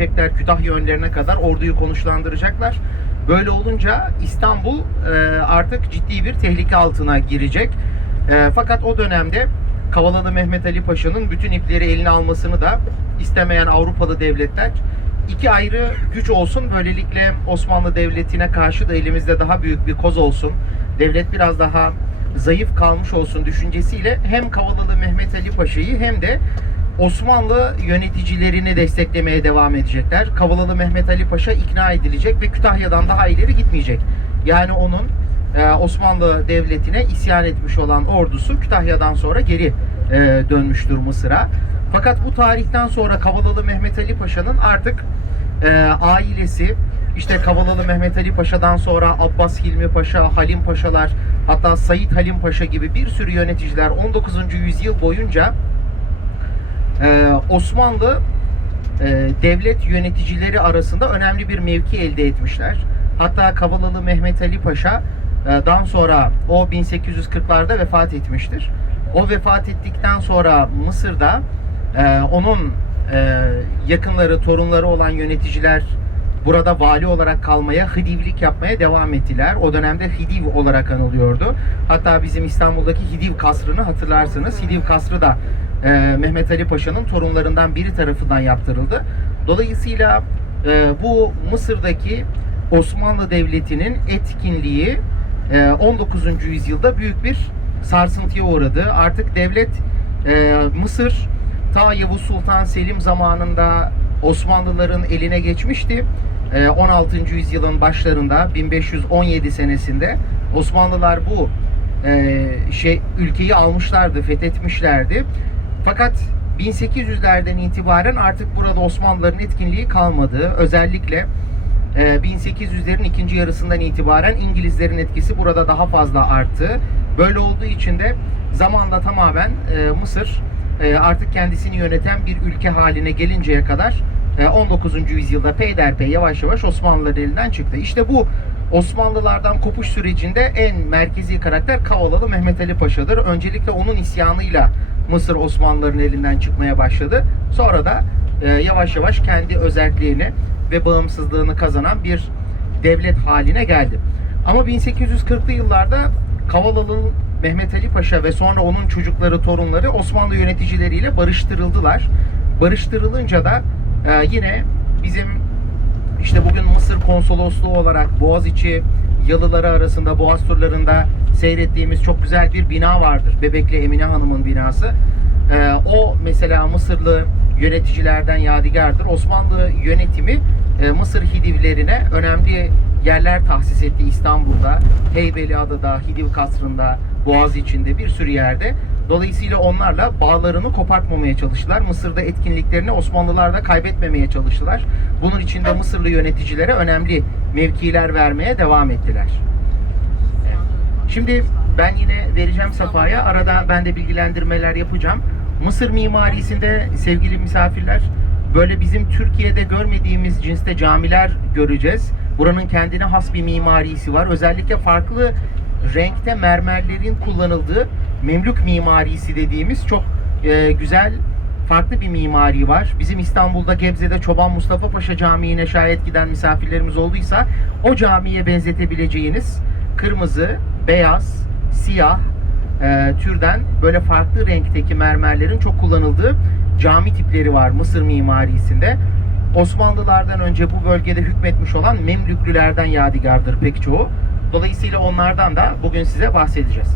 gidecekler Kütahya önlerine kadar orduyu konuşlandıracaklar. Böyle olunca İstanbul e, artık ciddi bir tehlike altına girecek. E, fakat o dönemde Kavalalı Mehmet Ali Paşa'nın bütün ipleri eline almasını da istemeyen Avrupalı devletler iki ayrı güç olsun. Böylelikle Osmanlı Devleti'ne karşı da elimizde daha büyük bir koz olsun. Devlet biraz daha zayıf kalmış olsun düşüncesiyle hem Kavalalı Mehmet Ali Paşa'yı hem de Osmanlı yöneticilerini desteklemeye devam edecekler. Kavalalı Mehmet Ali Paşa ikna edilecek ve Kütahya'dan daha ileri gitmeyecek. Yani onun e, Osmanlı Devleti'ne isyan etmiş olan ordusu Kütahya'dan sonra geri e, dönmüştür Mısır'a. Fakat bu tarihten sonra Kavalalı Mehmet Ali Paşa'nın artık e, ailesi işte Kavalalı Mehmet Ali Paşa'dan sonra Abbas Hilmi Paşa, Halim Paşalar hatta Said Halim Paşa gibi bir sürü yöneticiler 19. yüzyıl boyunca e, Osmanlı e, devlet yöneticileri arasında önemli bir mevki elde etmişler. Hatta Kavalalı Mehmet Ali Paşa e, dan sonra o 1840'larda vefat etmiştir. O vefat ettikten sonra Mısır'da e, onun e, yakınları, torunları olan yöneticiler burada vali olarak kalmaya, hidivlik yapmaya devam ettiler. O dönemde hidiv olarak anılıyordu. Hatta bizim İstanbul'daki hidiv kasrını hatırlarsınız. Hidiv kasrı da e, Mehmet Ali Paşa'nın torunlarından biri tarafından yaptırıldı. Dolayısıyla e, bu Mısır'daki Osmanlı Devleti'nin etkinliği e, 19. yüzyılda büyük bir sarsıntıya uğradı. Artık devlet e, Mısır ta Yavuz Sultan Selim zamanında Osmanlıların eline geçmişti. E, 16. yüzyılın başlarında 1517 senesinde Osmanlılar bu e, şey ülkeyi almışlardı, fethetmişlerdi. Fakat 1800'lerden itibaren artık burada Osmanlıların etkinliği kalmadı. Özellikle e, 1800'lerin ikinci yarısından itibaren İngilizlerin etkisi burada daha fazla arttı. Böyle olduğu için de zamanla tamamen e, Mısır e, artık kendisini yöneten bir ülke haline gelinceye kadar e, 19. yüzyılda peyderpey yavaş yavaş Osmanlıların elinden çıktı. İşte bu Osmanlılardan kopuş sürecinde en merkezi karakter Kavalalı Mehmet Ali Paşa'dır. Öncelikle onun isyanıyla Mısır Osmanlıların elinden çıkmaya başladı. Sonra da e, yavaş yavaş kendi özelliğini ve bağımsızlığını kazanan bir devlet haline geldi. Ama 1840'lı yıllarda Kavalalı Mehmet Ali Paşa ve sonra onun çocukları, torunları Osmanlı yöneticileriyle barıştırıldılar. Barıştırılınca da e, yine bizim işte bugün Mısır konsolosluğu olarak Boğaziçi yalıları arasında Boğaz turlarında seyrettiğimiz çok güzel bir bina vardır. Bebekli Emine Hanım'ın binası. Ee, o mesela Mısırlı yöneticilerden yadigardır. Osmanlı yönetimi e, Mısır Hidivlerine önemli yerler tahsis etti İstanbul'da, Heybeliada'da, Hidiv Kasrı'nda, Boğaz içinde bir sürü yerde. Dolayısıyla onlarla bağlarını kopartmamaya çalıştılar. Mısır'da etkinliklerini Osmanlılar da kaybetmemeye çalıştılar. Bunun için de Mısırlı yöneticilere önemli mevkiler vermeye devam ettiler. Şimdi ben yine vereceğim Safa'ya. Arada ben de bilgilendirmeler yapacağım. Mısır mimarisinde sevgili misafirler böyle bizim Türkiye'de görmediğimiz cinste camiler göreceğiz. Buranın kendine has bir mimarisi var. Özellikle farklı renkte mermerlerin kullanıldığı Memlük mimarisi dediğimiz çok e, güzel farklı bir mimari var. Bizim İstanbul'da Gebze'de Çoban Mustafa Paşa Camii'ne şayet giden misafirlerimiz olduysa o camiye benzetebileceğiniz kırmızı, beyaz, siyah e, türden böyle farklı renkteki mermerlerin çok kullanıldığı cami tipleri var Mısır mimarisinde. Osmanlılardan önce bu bölgede hükmetmiş olan Memlüklülerden yadigardır pek çoğu. Dolayısıyla onlardan da bugün size bahsedeceğiz.